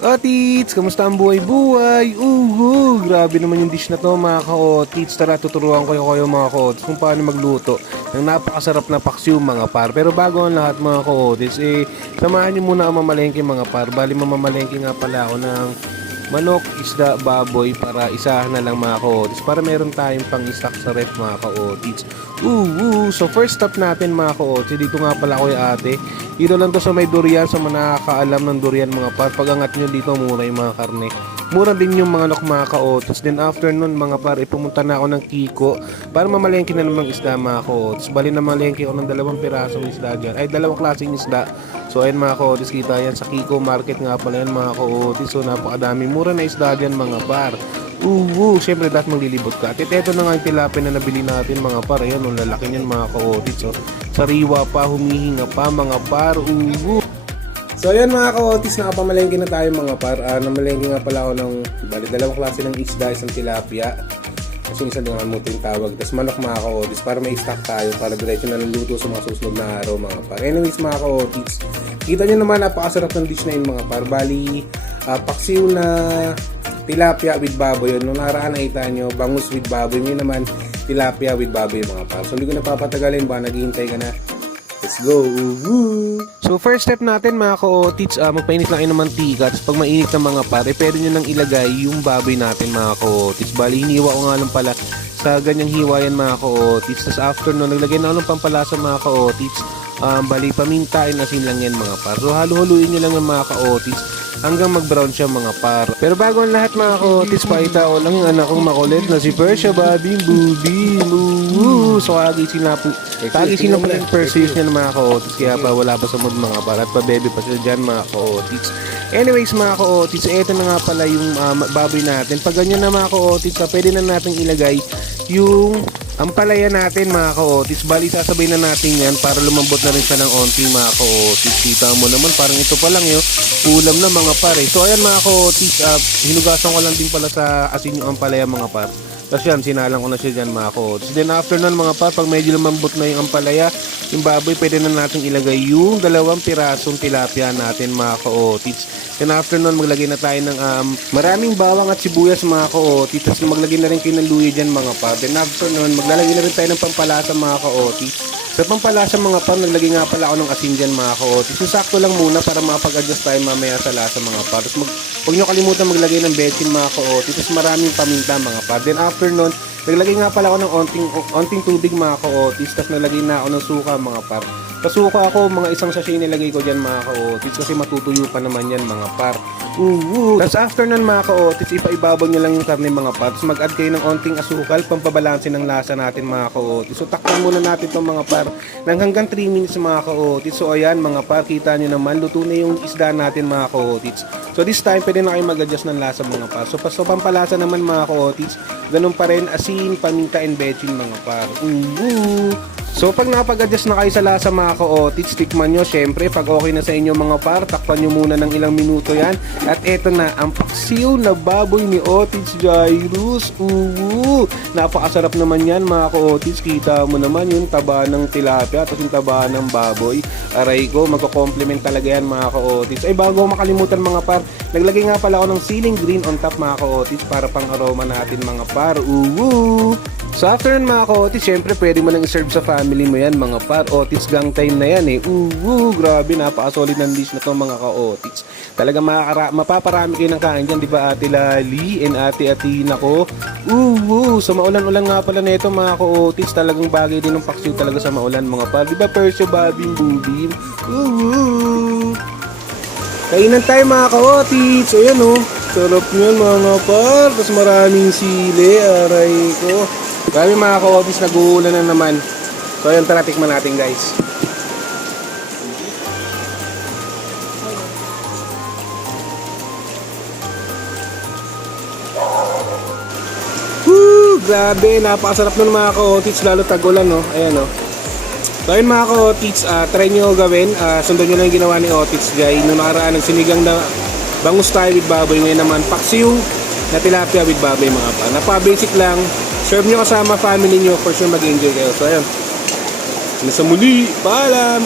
Otits, kamusta ang buhay-buhay? Grabe naman yung dish na to mga ka-otits. Tara, tuturuan ko kayo mga ka-otits kung paano magluto ng napakasarap na paksiw mga par. Pero bago ang lahat mga ka-otits, samahan niyo muna ang mamalengke mga par. Bali mamamalengke nga pala ako ng manok, isda, baboy para isahan na lang mga ka-otits. Para meron tayong pang-stock sa ref mga ka-otits. So first stop natin mga ka-otits, dito nga pala ako yung ate. Dito lang to sa may durian, sa mga nakakaalam ng durian mga par. Pag angat nyo dito, mura yung mga karne. Mura din yung mga nok mga ka-otis. Then after nun mga par, pumunta na ako ng Kiko para mamalengke na namang isda mga ka-otis. Bali na malengke ako ng 2 pirasong isda dyan. Ay, 2 klaseng isda. So ayun mga ka-otis, kita yan sa Kiko Market nga pala yan mga ka-otis. So napakadami. Mura na isda dyan mga par. Siyempre dapat maglilibot ka. At ito na nga yung tilapia na nabili natin mga par. Ayun, ang lalaki niyan mga ka-otis. So, sariwa pa, humihinga pa mga par. So ayan mga ka-otis, nakapamalengke na tayo mga par. Namalengke nga pala ako ng 2 klase ng isda, isang tilapia. Kasi isa doon ang muting tawag. Tapos manok mga ka-otis para may stock tayo para diretso na ng luto sa mga susunod na araw mga par. Anyways mga ka-otis, kita nyo naman napakasarap ng dish na yun mga par. Bali, paksiw na tilapia with baboy yun. Nung nakaraan nakita nyo, bangus with baboy. Ngayon naman, tilapia with baboy mga par. So hindi ko napapatagalin, baka naghihintay ka na. Let's go! So first step natin mga ka-otits, magpainit lang kayo ng mantika. Tapos pag mainit ng mga pare, pwede nyo nang ilagay yung baboy natin mga ka-otits. Bali, hiniwa ko nga lang pala sa ganyang hiwayan mga ka-otits. Tapos after nun, naglagay na ako ng pampalasa mga ka-otits. Bali, paminta and asin lang yan mga par. So halu-haluin nyo lang yung mga ka-otits hanggang mag-brown siya mga par. Pero bago ang lahat mga ka-otits, pakita ko lang yung anak kong makulit na si Persia Babing Bubim. So kagising na po yung first use niya ng mga ka-otits, kaya pa wala pa sa mood mga par at pa-baby pa siya dyan mga ka-otits. Anyways mga ka-otits, eto na nga pala yung baboy natin. Pag ganyan na mga ka-otits, pwede na natin ilagay yung ampalaya natin mga ka-otits. Bali sasabay na natin yan para lumambot na rin siya ng onting mga ka-otits. Kita mo naman parang ito pa lang yun, ulam na mga pare. So ayan mga ka-otits, hinugasan ko lang din pala sa asin yung ampalaya mga par. Tapos yan, sinalang ko na siya dyan mga ka-otits. Then after nun mga par, pag medyo lumambot na yung ampalaya, yung baboy, pwede na natin ilagay yung 2 pirasong tilapia natin mga ka-otits. Then after nun, maglagay na tayo ng maraming bawang at sibuyas mga ka-otits. Tapos maglagay na rin kayo ng luya dyan mga par. Then after nun, maglalagay na rin tayo ng pampalasa mga ka-otits. Sa pampalasa mga par, naglagay nga pala ako ng asin dyan mga ka-otits. So sakto lang muna para makapag-adjust tayo mamaya sa lasa mga par. Tapos huwag nyo kalimutan maglagay ng betsin mga ka-otits. Tapos maraming paminta mga par. Then after nun, naglagay nga pala ako ng onting tubig mga ka-otits. Tapos naglagay na ako ng suka mga par. Pasuka ako, mga isang sachet nilagay ko dyan mga ka-otits kasi matutuyo pa naman yan mga par. Tapos after nun mga ka-otits, ipaibabaw nyo lang yung karne mga par. Tapos mag-add kayo ng onting asukal, pampabalansin ng lasa natin mga ka-otits. So takpan muna natin itong mga par ng hanggang 3 minutes mga ka-otits. So ayan mga par, kita nyo naman, luto na yung isda natin mga ka-otits. So this time, pwede na kayo mag-adjust ng lasa mga par. So pampalasa naman mga ka-otits, ganun pa rin, asin, paminta, and betsin mga par. So pag napag-adjust na kayo sa lasa mga ka-otits, tikman nyo syempre. Pag okay na sa inyo mga par, takpan nyo muna ng ilang minuto yan. At eto na, ang paksiw na baboy ni Otits Jairus. Napakasarap naman yan mga ka-otits. Kita mo naman yung taba ng tilapia at yung taba ng baboy. Aray ko, magko-complement talaga yan mga ka-otits. Ay bago makalimutan mga par, naglagay nga pala ako ng ceiling green on top mga ka-otits para pang aroma natin mga par. So after nun mga ka-otits, syempre pwede mo nang i-serve sa family mo yan mga par. Otits gang time na yan eh. Grabe, napaka-solid ng dish na to mga ka-otits. Talaga mapaparami kayo ng kain dyan, di ba Ate Lali and Ate Atina ko? So maulan-ulan nga pala nito mga ka-otits. Talagang bagay din ng paksiw talaga sa maulan mga par. Di ba Persia Babing Bubim? Kainan tayo mga ka-otits. Ayan sarap nyan mga par. Tapos maraming sili, aray ko. Grabe mga ka-otits, nag-uulan na naman. So ayun, tara tikman natin guys. Grabe, napakasarap nun mga ka-otits, lalo tag-ulan ayan So ayun mga ka-otits, try nyo gawin, sundan nyo lang yung ginawa ni Otits Jai. Nung nakaraan, nagsinigang na bangus tayo with baboy. Ngayon naman, paksiw na tilapia with baboy mga pa. Napaka-basic lang. Serve nyo kasama family nyo, for sure mag-enjoy kayo. So ayun, nasa muli, paalam,